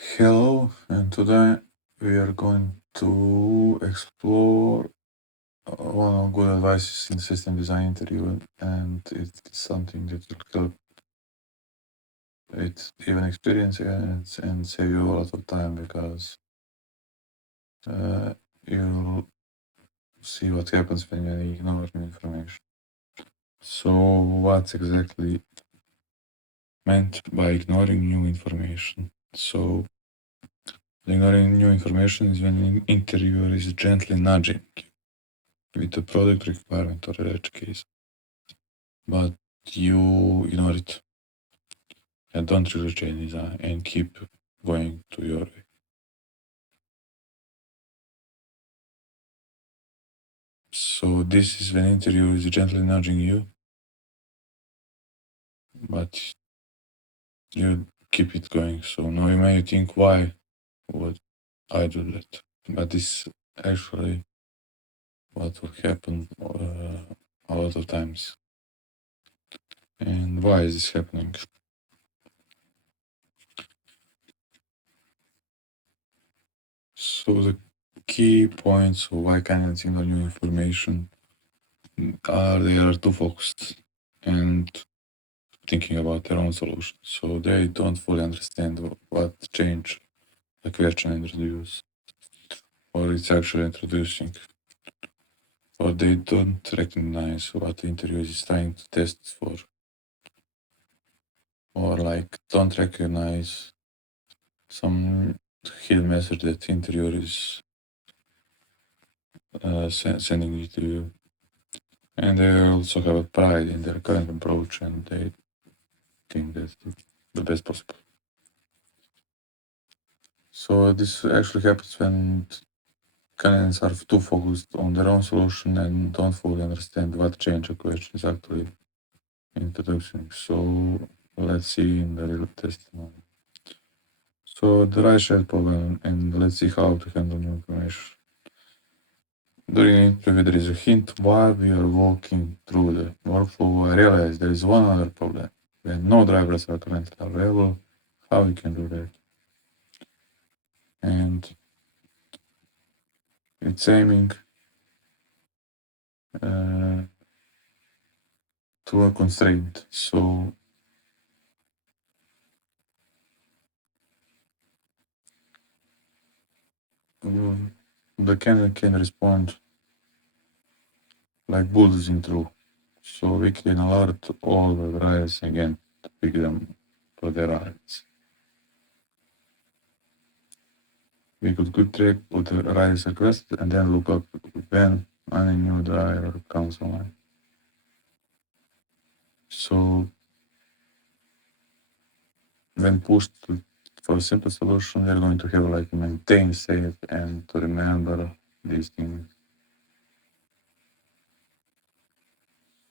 Hello, and today we are going to explore one of good advices in system design interview, and it's something that will help with even experience and save you a lot of time because you'll see what happens when you ignore new information. So, what's exactly meant by ignoring new information? So, ignoring new information is when an interviewer is gently nudging with a product requirement or a edge case, but you ignore it and don't really change design and keep going to your way. So this is when interviewer is gently nudging you, but you keep it going. So now you may think, why would I do that? But this actually what will happen a lot of times. And why is this happening? So the key points of why candidates ignore new information are they are too focused and thinking about their own solution. So they don't fully understand what change the question introduces, or it's actually introducing, or they don't recognize what the interviewer is trying to test for, or like don't recognize some hidden message that the interviewer is sending it to you. And they also have a pride in their current approach, and they think that's the best possible. So this actually happens when candidates are too focused on their own solution and don't fully understand what change a question is actually introducing. So let's see in the real testimony. So the right shared problem, and let's see how to handle new information. During the interview, there is a hint while we are walking through the workflow. I realize there is one other problem. When no drivers are currently available, how we can do that? And it's aiming to a constraint. So the candidate can respond like bulldozing through. So we can alert all the riders again to pick them for their rides. We could keep track of the riders requested and then look up when any new driver comes online. So when pushed for a simple solution, we're going to have like maintain, save, and to remember these things.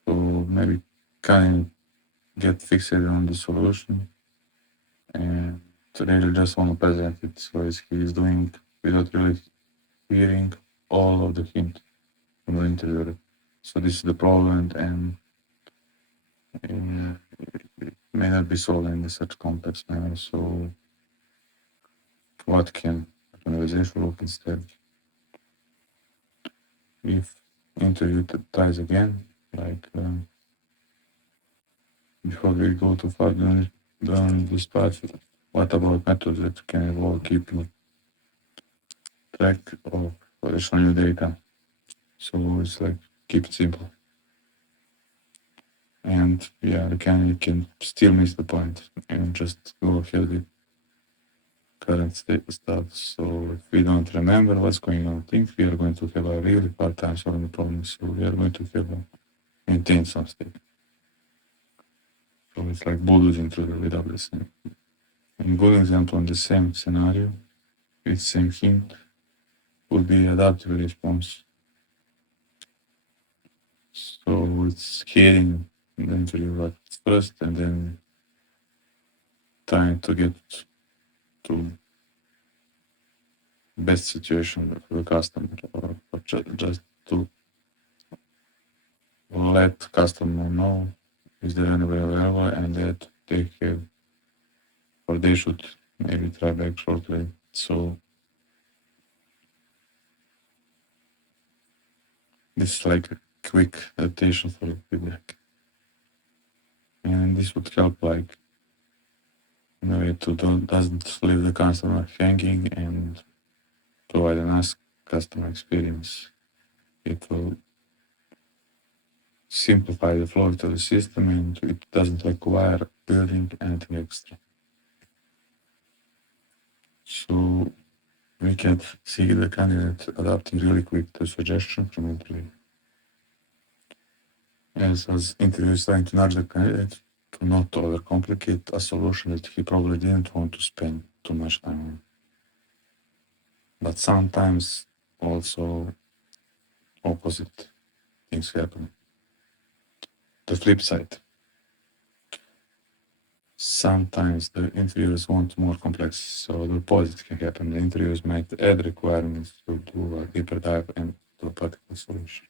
So maybe can get fixated on the solution and really just want to present it. So he's doing without really hearing all of the hint from the interviewer. So this is the problem, and it may not be solved in such complex manner. So what can organization look instead? If interview tries again, like before we go too far down this path, what about methods that can involve keeping track of additional new data? So it's like keep it simple. And yeah, the candidate can still miss the point and just go ahead with current state stuff. So if we don't remember what's going on, I think we are going to have a really hard time solving the problem. So we are going to have a maintain some state. So it's like bulldozing through the DEADLIEST. A good example on the same scenario with same hint would be adaptive response. So it's hearing the interview at first and then trying to get to best situation for the customer, or just to let customer know is there anybody available and that they have or they should maybe try back shortly. So this is like a quick adaptation for the feedback. And this would help, like, in a way to doesn't leave the customer hanging and provide a nice customer experience. It will simplify the flow to the system and it doesn't require building anything extra. So we can see the candidate adapting really quick to suggestion from interview. As interview is trying to nudge the candidate to not overcomplicate a solution that he probably didn't want to spend too much time on. But sometimes also opposite things happen. The flip side. Sometimes the interviewers want more complex, so the opposite can happen. The interviewers might add requirements to do a deeper dive into a particular solution.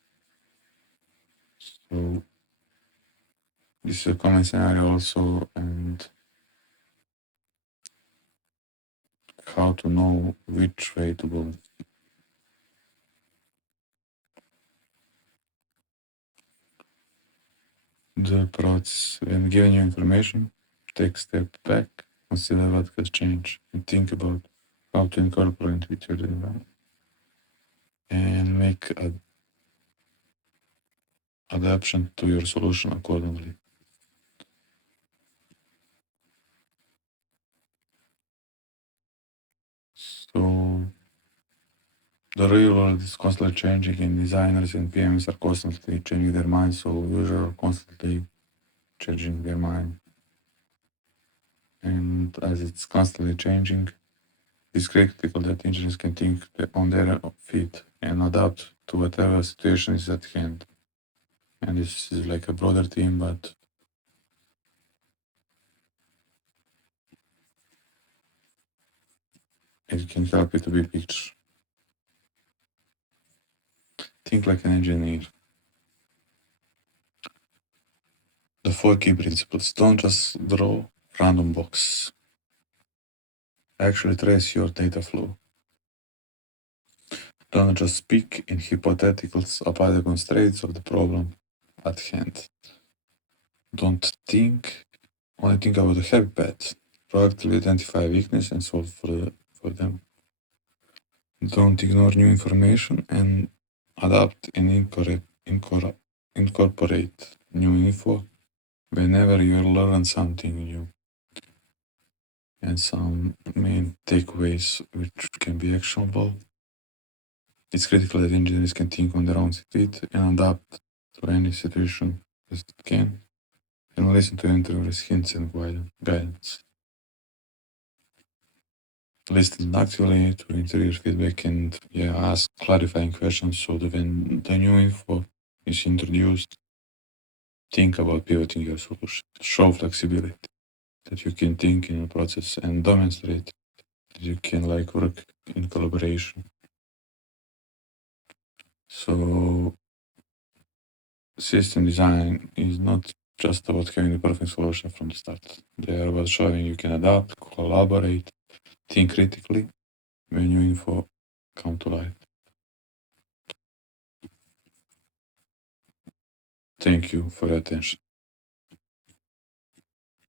So this is a common scenario also, and how to know which way to go. The approach, when given you information, take a step back, consider what has changed, and think about how to incorporate it with your design. And make an adaptation to your solution accordingly. So the real world is constantly changing, and designers and PMs are constantly changing their minds, so users are constantly changing their mind. And as it's constantly changing, it's critical that engineers can think on their feet and adapt to whatever situation is at hand. And this is like a broader theme, but it can help you to be picture. Think like an engineer. The 4 key principles. Don't just draw random box. Actually trace your data flow. Don't just speak in hypotheticals about the constraints of the problem at hand. Don't only think about the happy path. Proactively identify weakness and solve for them. Don't ignore new information and adapt and incorporate new info whenever you learn something new. And some main takeaways which can be actionable. It's critical that engineers can think on their own feet and adapt to any situation as it can, and listen to interviewers' hints and guidance. Listen actively to interviewer feedback and ask clarifying questions so that when the new info is introduced, think about pivoting your solution. Show flexibility, that you can think in a process, and demonstrate that you can work in collaboration. So system design is not just about having the perfect solution from the start. They are about showing you can adapt, collaborate, think critically when new info come to light. Thank you for your attention.